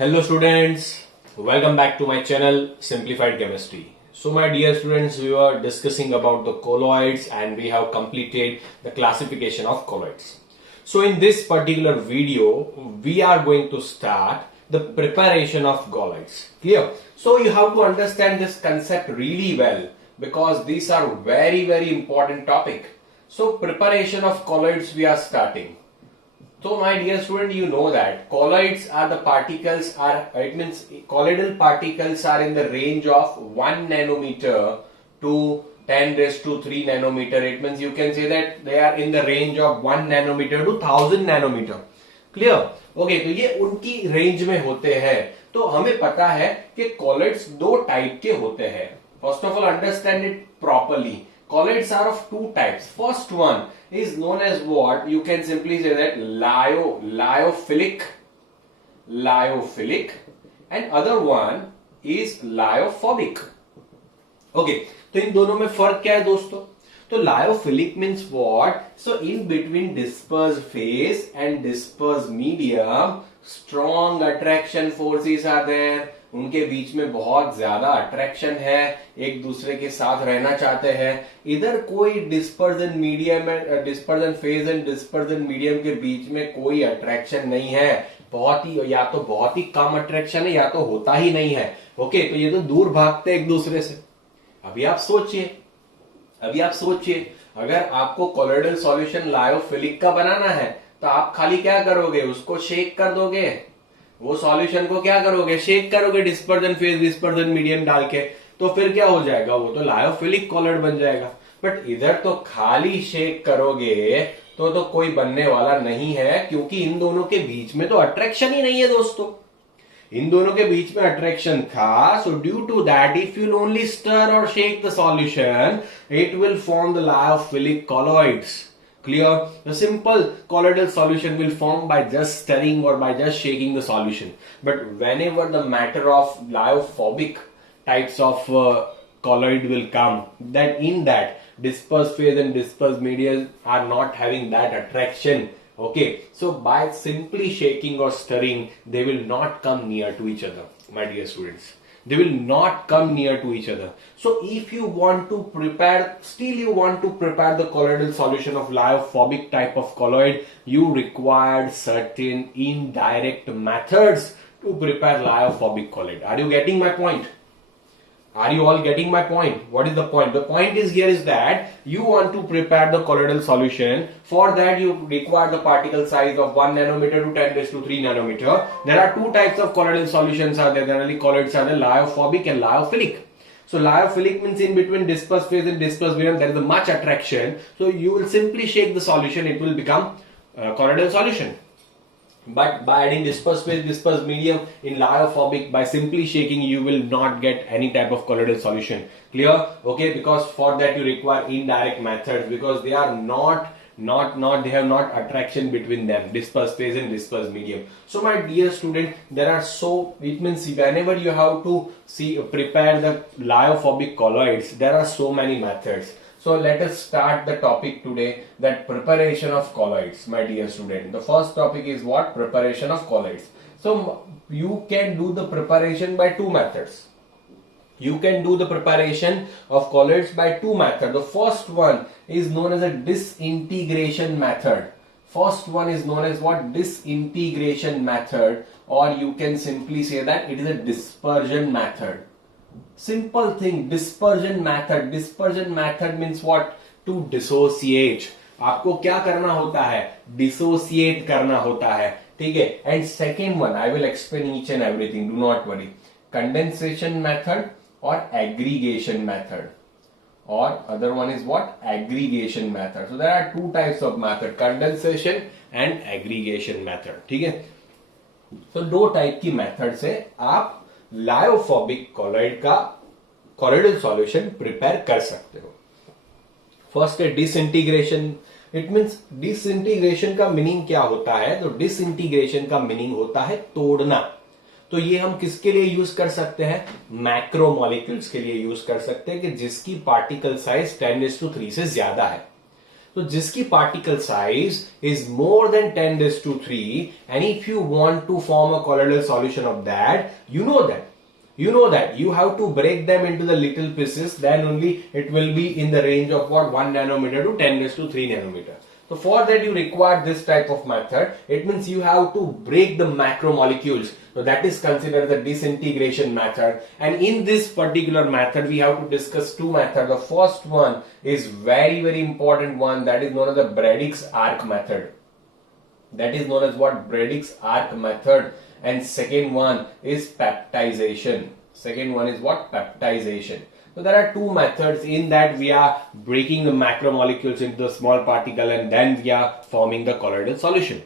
Hello students, welcome back to my channel Simplified Chemistry. So my dear students, we were discussing about the colloids and we have completed the classification of colloids. So in this particular video, we are going to start the preparation of colloids. Clear? So you have to understand this concept really well because these are very important topic. So preparation of colloids we are starting. So my dear student, you know that colloids are the particles it means colloidal particles are in the range of 1 nanometer to 10 raised to 3 nanometer. It means you can say that they are in the range of 1 nanometer to 1000 nanometer. Clear? Okay, तो ये उनकी range में होते हैं. तो हमें पता है कि colloids दो टाइप के होते हैं. First of all, understand it properly. Colloids are of two types. First one is known as what? You can simply say that lyophilic, and other one is lyophobic. Okay, तो इन दोनों में फर्क क्या है दोस्तों? तो lyophilic means what? So in between dispersed phase and dispersed medium, strong attraction forces are there. उनके बीच में बहुत ज्यादा अट्रैक्शन है, एक दूसरे के साथ रहना चाहते हैं. इधर कोई dispersion medium dispersion phase and dispersion medium के बीच में कोई अट्रैक्शन नहीं है. बहुत ही या तो बहुत ही कम अट्रैक्शन है या तो होता ही नहीं है. ओके, तो ये तो दूर भागते एक दूसरे से. अभी आप सोचिए अगर आपको कोलोइडल सॉल्यूशन लायोफिलिक का बनाना है तो आप खाली क्या करोगे? उसको शेक कर दोगे. वो सॉल्यूशन को क्या करोगे? शेक करोगे डिस्पर्जन फेज डिस्पर्जन मीडियम डाल के. तो फिर क्या हो जाएगा? वो तो लायोफिलिक कोलोइड बन जाएगा. बट इधर तो खाली शेक करोगे तो कोई बनने वाला नहीं है, क्योंकि इन दोनों के बीच में तो अट्रैक्शन ही नहीं है दोस्तों. इन दोनों के बीच में अट्रैक्शन था. So due to that if you only stir और shake the solution, it will form the lyophilic colloids. Clear? The simple colloidal solution will form by just stirring or by just shaking the solution. But whenever the matter of lyophobic types of colloid will come, then in that dispersed phase and dispersed media are not having that attraction. Okay, so by simply shaking or stirring, they will not come near to each other, my dear students. They will not come near to each other. So if you want to prepare the colloidal solution of lyophobic type of colloid, you require certain indirect methods to prepare lyophobic colloid. Are you getting my point? Are you all getting my point? What is the point? The point is here is that you want to prepare the colloidal solution. For that you require the particle size of 1 nanometer to 10 raised to 3 nanometer. There are two types of colloidal solutions are there. Generally colloids are the lyophobic and lyophilic. So lyophilic means in between dispersed phase and dispersed medium there is a much attraction. So you will simply shake the solution, it will become colloidal solution. But by adding dispersed phase, dispersed medium in lyophilic, by simply shaking you will not get any type of colloidal solution. Clear? Okay, because for that you require indirect methods, because they are they have not attraction between them, dispersed phase and dispersed medium. So my dear student, it means whenever you have to prepare the lyophobic colloids, there are so many methods. So let us start the topic today, that preparation of colloids, my dear student. The first topic is what? Preparation of colloids. So you can do the preparation by two methods. You can do the preparation of colloids by two methods. The first one is known as a disintegration method. First one is known as what? Disintegration method, or you can simply say that it is a dispersion method. Simple thing, dispersion method. Dispersion method means what? To dissociate. आपको क्या करना होता है? Dissociate करना होता है. ठीक है. And second one, I will explain each and everything. Do not worry. Condensation method or aggregation method. Or other one is what? Aggregation method. So there are two types of method, condensation and aggregation method. ठीक है. So दो type की method से आप lyophobic colloid का colloidal solution prepare कर सकते हो. फर्स्ट है डिसइंटीग्रेशन. इट मींस डिसइंटीग्रेशन का मीनिंग क्या होता है? तो डिसइंटीग्रेशन का मीनिंग होता है तोड़ना. तो ये हम किसके लिए यूज कर सकते हैं? मैक्रोमोलिक्यूल्स के लिए यूज कर सकते हैं कि जिसकी पार्टिकल साइज 10⁻³ से ज्यादा है. तो जिसकी particle size is more than 10⁻³ and if you want to form a colloidal solution of that, you know that you have to break them into the little pieces, then only it will be in the range of what, 1 nanometer to 10⁻³ nanometer. So for that you require this type of method. It means you have to break the macromolecules. So that is considered the disintegration method. And in this particular method we have to discuss two methods. The first one is very important one, that is known as the Bradix arc method. That is known as what? Bradix arc method. And second one is peptization. Second one is what? Peptization. So there are two methods. In that we are breaking the macromolecules into the small particle and then we are forming the colloidal solution.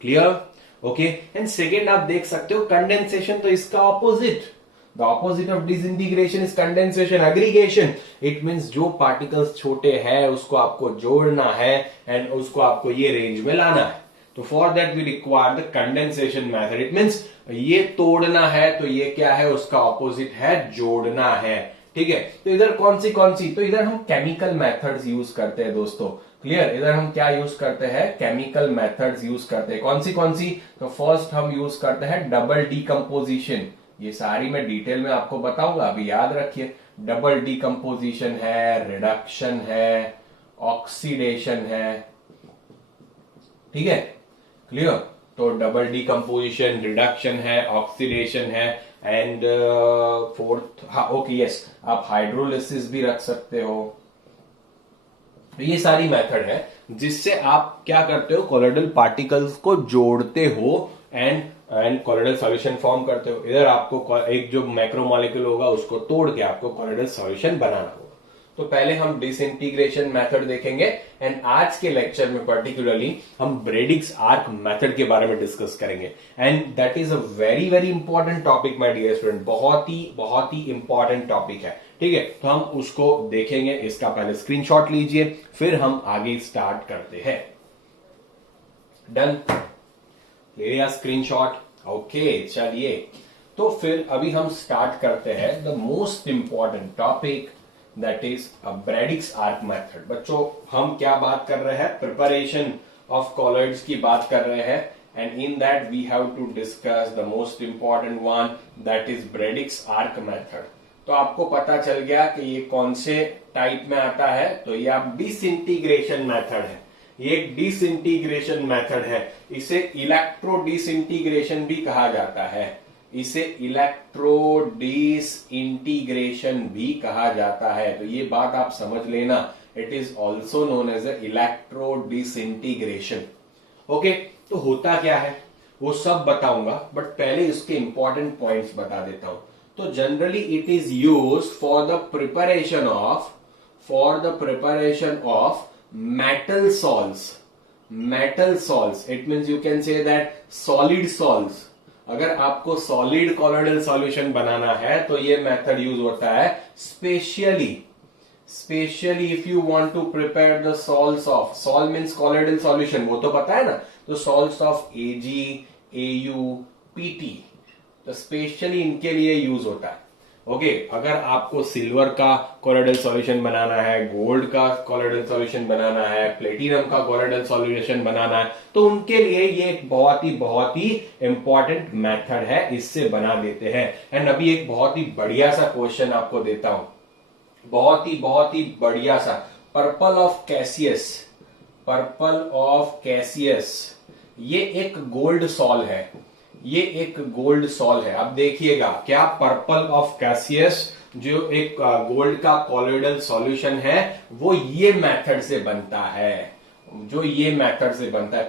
Clear? Okay. And second आप देख सकते हो condensation, तो इसका opposite. The opposite of disintegration is condensation, aggregation. It means जो particles छोटे हैं उसको आपको जोड़ना है and उसको आपको ये range में लाना है. तो for that we require the condensation method. It means ये तोड़ना है तो ये क्या है, उसका ऑपोजिट है जोड़ना है. ठीक है. तो इधर कौन सी, तो इधर हम केमिकल मेथड्स यूज करते हैं दोस्तों. क्लियर. इधर हम क्या यूज करते हैं, केमिकल मेथड्स यूज करते हैं. कौन सी, तो फर्स्ट हम यूज करते हैं डबल डीकम्पोजिशन. ये सारी मैं डिटेल में आपको बताऊंगा, अभी याद रखिए. डबल डीकम्पोजिशन है, रिडक्शन है, ऑक्सीडेशन है. ठीक है. क्लियर. तो डबल डीकम्पोजिशन, रिडक्शन है, ऑक्सीडेशन है एंड फोर्थ, हाँ ओके यस, आप हाइड्रोलिसिस भी रख सकते हो. तो ये सारी मेथड है जिससे आप क्या करते हो, कोलोइडल पार्टिकल्स को जोड़ते हो एंड कोलोइडल सॉल्यूशन फॉर्म करते हो. इधर आपको एक जो मैक्रोमोलेक्यूल होगा उसको तोड़ के आपको कोलोइडल सॉल्यूशन बनाना होगा. तो पहले हम डिसइंटीग्रेशन मेथड देखेंगे एंड आज के लेक्चर में पर्टिकुलरली हम ब्रेडिक्स आर्क मेथड के बारे में डिस्कस करेंगे. And that is a very important topic my dear student. बहुत ही इंपॉर्टेंट टॉपिक है. ठीक है. तो हम उसको देखेंगे. इसका पहले स्क्रीनशॉट लीजिए, फिर हम आगे स्टार्ट करते हैं. डन. ले लिया स्क्रीनशॉट. ओके चलिए. तो फिर अभी हम स्टार्ट करते हैं the most important topic, that is a Bradix arc method. बच्चों हम क्या बात कर रहे हैं, प्रिपरेशन ऑफ colloids की बात कर रहे हैं and in that we have to discuss the most important one, that is Bradix arc method. तो आपको पता चल गया कि ये कौन से टाइप में आता है. तो ये आप डिसइंटीग्रेशन मेथड है. ये एक डिसइंटीग्रेशन मेथड है. इसे इलेक्ट्रो डिसइंटीग्रेशन भी कहा जाता है. इसे इलेक्ट्रो डिसइंटीग्रेशन भी कहा जाता है. तो ये बात आप समझ लेना. It is also known as electro disintegration. Okay. तो होता क्या है वो सब बताऊंगा, बट पहले इसके इंपॉर्टेंट पॉइंट्स बता देता हूं. तो generally it is used for the preparation of metal salts. It means you can say that solid salts. अगर आपको सॉलिड कोलोइडल सॉल्यूशन बनाना है तो ये मेथड यूज होता है. Specially if you want to prepare the salts of, sol means colloidal solution, वो तो पता है ना. तो salts of Ag, Au, Pt, तो स्पेशली इनके लिए यूज होता है. ओके. अगर आपको सिल्वर का कोलोइडल सॉल्यूशन बनाना है, गोल्ड का कोलोइडल सॉल्यूशन बनाना है, प्लेटिनम का कोलोइडल सॉल्यूशन बनाना है, तो उनके लिए ये एक बहुत ही इंपॉर्टेंट मेथड है. इससे बना देते हैं. एंड अभी एक बहुत ही बढ़िया सा क्वेश्चन आपको देता हूं. बहुत ही बढ़िया सा. पर्पल ऑफ कैसियस ये एक गोल्ड सॉल है. अब देखिएगा क्या, पर्पल ऑफ कैसियस जो एक गोल्ड का कोलोइडल सॉल्यूशन है वो ये मेथड से बनता है.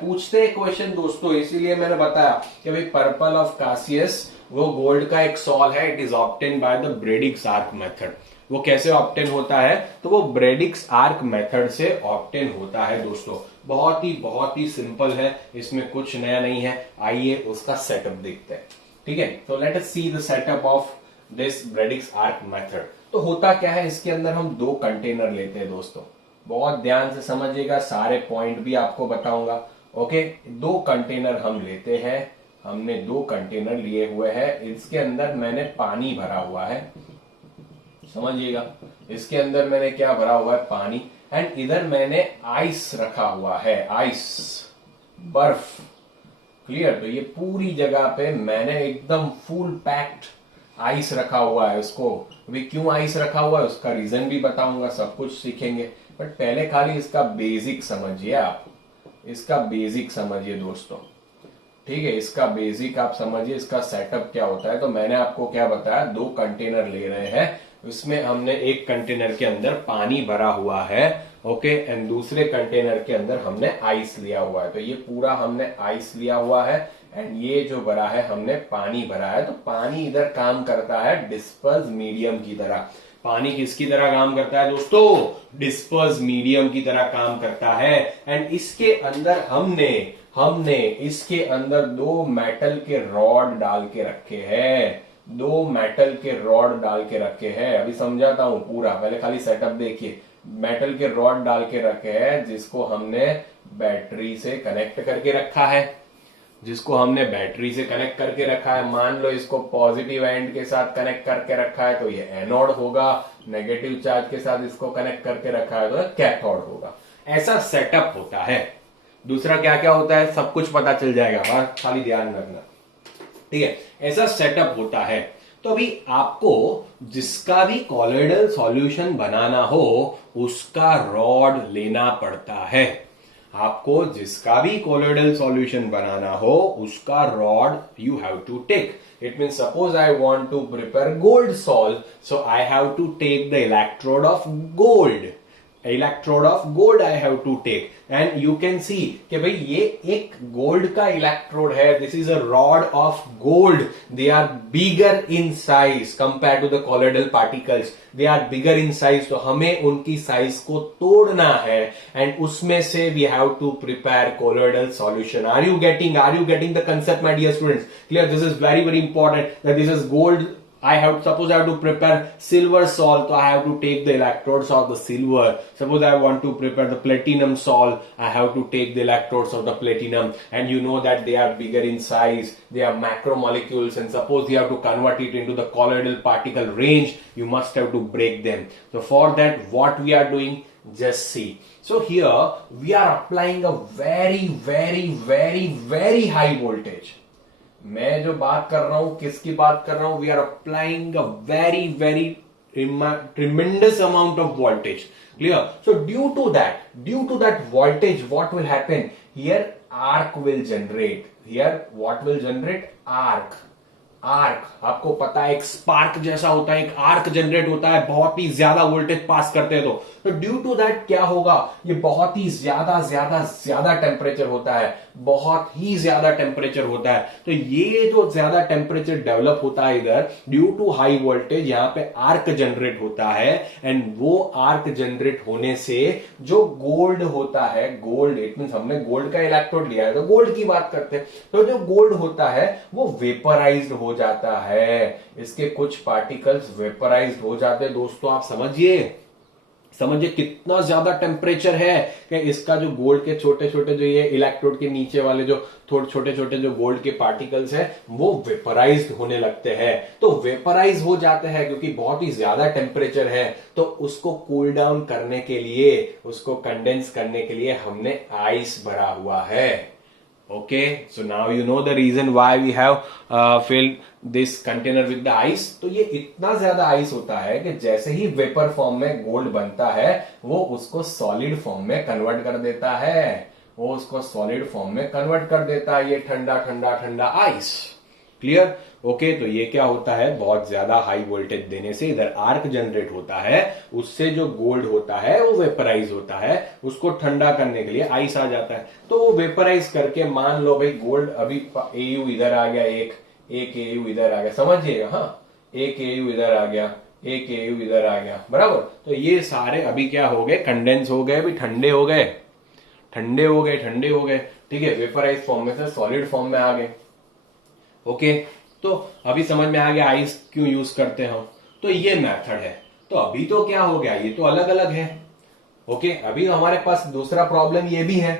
पूछते हैं क्वेश्चन दोस्तों, इसीलिए मैंने बताया कि भाई पर्पल ऑफ कैसियस वो गोल्ड का एक सॉल है. It is obtain by the Bredig's arc method. वो कैसे ऑब्टेन होता है, तो वो ब्रेडिक्स आर्क मेथड से ऑब्टेन होता है दोस्तों. बहुत ही सिंपल है, इसमें कुछ नया नहीं है. आइए उसका सेटअप देखते हैं. ठीक है. तो let us see the setup of this Bredig's arc method. तो होता क्या है, इसके अंदर हम दो कंटेनर लेते हैं दोस्तों. बहुत ध्यान से समझिएगा, सारे पॉइंट भी आपको बताऊंगा. ओके. दो कंटेनर हम लेते हैं. हमने दो कंटेनर लिए हुए हैं. इसके अंदर मैंने पानी भरा हुआ है. समझिएगा, इसके अंदर मैंने क्या भरा हुआ है, पानी. एंड इधर मैंने आइस रखा हुआ है, आइस, बर्फ। क्लियर? तो ये पूरी जगह पे मैंने एकदम फुल पैक्ड आइस रखा हुआ है। उसको अभी क्यों आइस रखा हुआ है उसका रीजन भी बताऊंगा, सब कुछ सीखेंगे, बट पहले खाली इसका बेसिक समझिए। आप इसका बेसिक समझिए दोस्तों, ठीक है? इसका बेसिक आप समझिए, इसका सेटअप क्या होता है। तो मैंने आपको क्या बताया, 2 कंटेनर ले रहे हैं, इसमें हमने एक कंटेनर के अंदर पानी भरा हुआ है, ओके, एंड दूसरे कंटेनर के अंदर हमने आइस लिया हुआ है। तो ये पूरा हमने आइस लिया हुआ है एंड ये जो भरा है हमने पानी भरा है। तो पानी इधर काम करता है डिस्पर्स मीडियम की तरह। पानी किसकी तरह काम करता है दोस्तों? डिस्पर्स मीडियम की तरह काम करता है। एंड इसके अंदर हमने इसके अंदर 2 मेटल के रॉड डाल के रखे हैं, 2 मेटल के रॉड डाल के रखे हैं। अभी समझाता हूं पूरा, पहले खाली सेटअप देखिए। मेटल के रॉड डाल के रखे हैं जिसको हमने बैटरी से कनेक्ट करके रखा है, जिसको हमने बैटरी से कनेक्ट करके रखा है। मान लो इसको पॉजिटिव एंड के साथ कनेक्ट करके रखा है तो ये एनोड होगा, नेगेटिव चार्ज के साथ इसको कनेक्ट करके रखा है तो ये कैथोड होगा। ऐसा सेटअप होता है। दूसरा क्या क्या होता है सब कुछ पता चल जाएगा, बस खाली ध्यान रखना, ठीक है? ऐसा सेटअप होता है। तो अभी आपको जिसका भी कॉलोइडल सॉल्यूशन बनाना हो उसका रॉड लेना पड़ता है। आपको जिसका भी कॉलोइडल सॉल्यूशन बनाना हो उसका rod you have to take. It mean suppose I want to prepare gold salt, so I have to take the electrode of gold, electrode of gold I have to take. And you can see कि भाई ये एक gold का electrode है, this is a rod of gold, they are bigger in size compare to the colloidal particles, they are bigger in size. तो हमें उनकी size को तोड़ना है एंड उसमें से we have to prepare colloidal solution. Are you getting the concept my dear students? Clear? This is very very important that this is gold. Suppose I have to prepare silver salt, so I have to take the electrodes of the silver. Suppose I want to prepare the platinum salt, I have to take the electrodes of the platinum. And you know that they are bigger in size, they are macromolecules, and suppose you have to convert it into the colloidal particle range, you must have to break them. So for that, what we are doing, just see. So here we are applying a very very very very high voltage. मैं जो बात कर रहा हूं किसकी बात कर रहा हूं? We are applying a very very tremendous amount of voltage. Clear? So due to that voltage what will happen here? Arc will generate. Here what will generate? Arc. आपको पता है एक स्पार्क जैसा होता है, एक आर्क जनरेट होता है, बहुत ही ज्यादा वोल्टेज पास करते हैं। तो ड्यू टू दैट क्या होगा? ये बहुत ही ज्यादा टेम्परेचर होता है, बहुत ही ज्यादा टेम्परेचर होता है। तो ये जो ज्यादा टेम्परेचर डेवलप होता है इधर ड्यू टू हाई वोल्टेज, यहां पे आर्क जनरेट होता है एंड वो आर्क जनरेट होने से जो गोल्ड होता है, गोल्ड इट मीन हमने गोल्ड का इलेक्ट्रोड लिया है तो गोल्ड की बात करते हैं, तो जो गोल्ड होता है वो वेपराइज्ड हो जाता है, इसके कुछ पार्टिकल्स वेपराइज्ड हो जाते हैं। दोस्तों आप समझिए कितना ज्यादा टेम्परेचर है कि इसका जो गोल्ड के छोटे छोटे जो ये इलेक्ट्रोड के नीचे वाले जो थोड़े छोटे छोटे जो गोल्ड के पार्टिकल्स हैं वो वेपराइज्ड होने लगते हैं। तो वेपराइज हो जाते हैं क्योंकि बहुत ही ज्यादा टेम्परेचर है। तो उसको कूल डाउन करने के लिए, उसको कंडेंस करने के लिए हमने आइस भरा हुआ है। Okay, so now you know the reason why we have filled this container with the ice. तो ये इतना ज्यादा आइस होता है कि जैसे ही वेपर फॉर्म में गोल्ड बनता है वो उसको सॉलिड फॉर्म में कन्वर्ट कर देता है, ये ठंडा आइस। क्लियर? ओके, तो ये क्या होता है? बहुत ज्यादा हाई वोल्टेज देने से इधर आर्क जनरेट होता है, उससे जो गोल्ड होता है वो वेपराइज होता है, उसको ठंडा करने के लिए आइस आ जाता है। तो वो वेपराइज करके मान लो भाई गोल्ड अभी एयू इधर आ गया, एक एयू इधर आ गया, समझिएगा। हाँ, एक एयू इधर आ गया, एक एयू इधर आ गया, बराबर। तो ये सारे अभी क्या हो गए? कंडेंस हो गए, अभी ठंडे हो गए, ठीक है, वेपराइज फॉर्म में से सॉलिड फॉर्म में आ गए। ओके, तो अभी समझ में आ गया आइस क्यों यूज करते हैं। तो ये मेथड है। तो अभी तो क्या हो गया, ये तो अलग अलग है। ओके, अभी हमारे पास दूसरा प्रॉब्लम ये भी है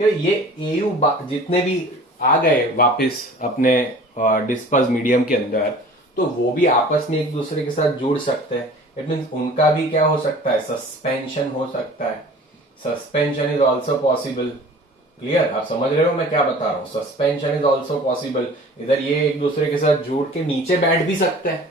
कि ये एयू जितने भी आ गए वापस अपने डिस्पर्स मीडियम के अंदर, तो वो भी आपस में एक दूसरे के साथ जुड़ सकते हैं। इट मीन्स उनका भी क्या हो सकता है? सस्पेंशन हो सकता है। Suspension is also possible. Clear, आप समझ रहे हो मैं क्या बता रहा हूं? Suspension is also possible. इधर ये एक दूसरे के साथ जुड़ के नीचे बैठ भी सकते हैं,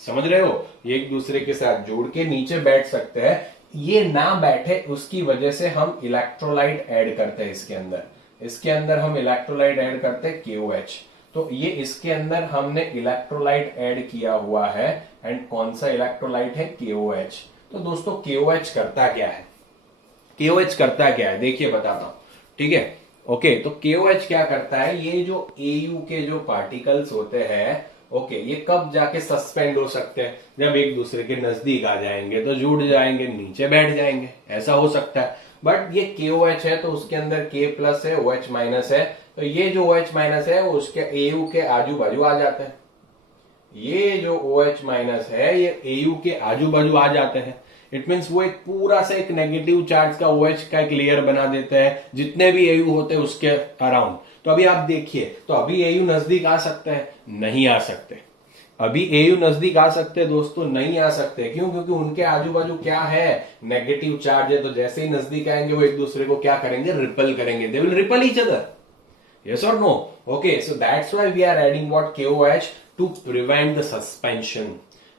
समझ रहे हो? ये एक दूसरे के साथ जुड़ के नीचे बैठ सकते हैं। ये ना बैठे उसकी वजह से हम इलेक्ट्रोलाइट ऐड करते हैं इसके अंदर। इसके अंदर हम इलेक्ट्रोलाइट ऐड करते हैं KOH। तो ये इसके अंदर हमने इलेक्ट्रोलाइट ऐड किया हुआ है। एंड कौन सा इलेक्ट्रोलाइट है? KOH। तो दोस्तों KOH करता क्या है? KOH करता क्या है देखिए बताता हूं, ठीक है? ओके, तो KOH क्या करता है? ये जो AU के जो पार्टिकल्स होते हैं, ओके, ये कब जाके सस्पेंड हो सकते हैं? जब एक दूसरे के नजदीक आ जाएंगे तो जुड़ जाएंगे, नीचे बैठ जाएंगे, ऐसा हो सकता है। बट ये KOH है तो उसके अंदर K प्लस है, OH माइनस है, तो ये जो OH माइनस है वो उसके AU के आजू बाजू आ जाते हैं। ये जो OH माइनस है ये AU के आजू बाजू आ जाते हैं। इट मीन्स वो एक पूरा सा एक नेगेटिव चार्ज का OH का एक लेयर बना देते हैं, जितने भी AU होते हैं उसके अराउंड। तो अभी आप देखिए, तो अभी AU नजदीक आ सकते हैं? नहीं आ सकते। अभी AU नजदीक आ सकते हैं दोस्तों? नहीं आ सकते। क्यों? क्योंकि उनके आजू बाजू क्या है? नेगेटिव चार्ज है। तो जैसे ही नजदीक आएंगे वो एक दूसरे को क्या करेंगे? रिपल करेंगे। They will ripple each other. Yes or no? Okay, so that's why we are adding what? KOH to prevent the suspension.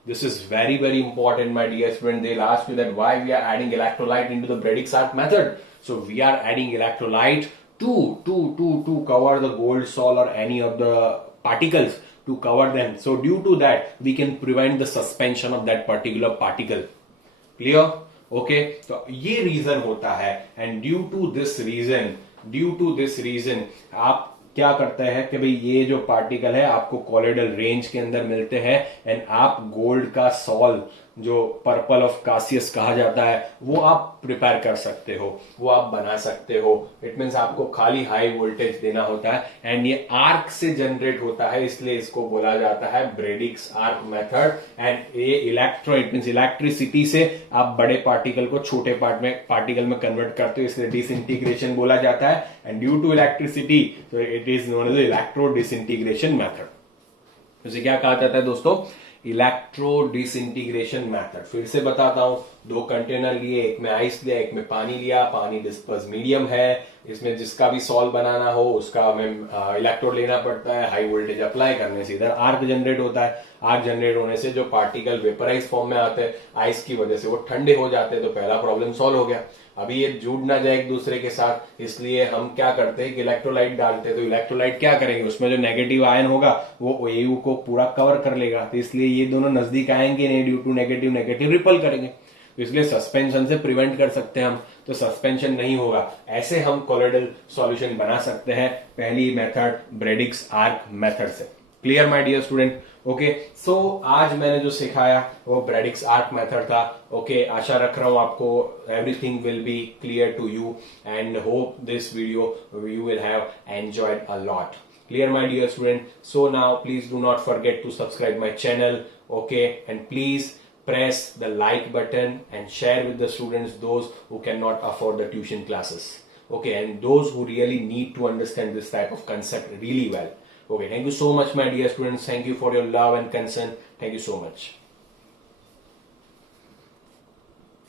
This is very, very important, my dear student. They'll ask you that why we are adding electrolyte into the Bredig-Sark method. So we are adding electrolyte to cover the gold, sol or any of the particles, to cover them. So due to that, we can prevent the suspension of that particular particle. Clear? Okay, तो ये reason होता है। And due to this reason आप क्या करते हैं कि भाई ये जो पार्टिकल है आपको कॉलोइडल रेंज के अंदर मिलते हैं। एंड आप गोल्ड का सॉल, जो पर्पल ऑफ कासियस कहा जाता है, वो आप प्रिपेयर कर सकते हो, वो आप बना सकते हो। इट मीन्स आपको खाली हाई वोल्टेज देना होता है। एंड ये आर्क से जनरेट होता है, इसलिए इसको बोला जाता है ब्रेडिक्स आर्क मेथड। एंड ये इट मीन्स इलेक्ट्रिसिटी से आप बड़े पार्टिकल को छोटे पार्टिकल में कन्वर्ट करते हो, इसलिए डिसइंटीग्रेशन बोला जाता है। एंड ड्यू टू इलेक्ट्रिसिटी तो it is known as electro disintegration method. इसे क्या कहा जाता है दोस्तों? Electro disintegration method. फिर से बताता हूं, 2 कंटेनर लिए, एक में आइस लिया, एक में पानी लिया। पानी डिस्पर्स मीडियम है, इसमें जिसका भी सॉल्व बनाना हो उसका हमें इलेक्ट्रोड लेना पड़ता है। हाई वोल्टेज अप्लाई करने से इधर आर्क जनरेट होता है। आर्क जनरेट होने से जो पार्टिकल वेपराइज फॉर्म में आते हैं आइस की वजह से वो ठंडे हो जाते हैं। तो पहला प्रॉब्लम सॉल्व हो गया। अभी ये जुड़ ना जाए एक दूसरे के साथ, इसलिए हम क्या करते हैं कि इलेक्ट्रोलाइट डालते हैं। तो इलेक्ट्रोलाइट क्या करेंगे? उसमें जो नेगेटिव आयन होगा वो AU को पूरा कवर कर लेगा। तो इसलिए ये दोनों नजदीक आएंगे नहीं, ड्यू टू नेगेटिव रिपल करेंगे। तो इसलिए सस्पेंशन से प्रिवेंट कर सकते हैं हम, तो सस्पेंशन नहीं होगा। ऐसे हम कोलोइडल सॉल्यूशन बना सकते हैं, पहली मेथड ब्रेडिक्स आर्क मेथड से। Clear my dear student? Okay, so आज मैंने जो सिखाया वो ब्रेडिक्स आर्क मेथड था। ओके, आशा रख रहा हूं आपको everything will be clear to you and hope this video you will have enjoyed a lot. Clear, my dear student? So now please do not forget to subscribe my channel, okay? And please press the like button and share with the students, those who cannot afford the tuition classes, okay? And those who really need to understand this type of concept really well. Okay, thank you so much, my dear students. Thank you for your love and concern. Thank you so much.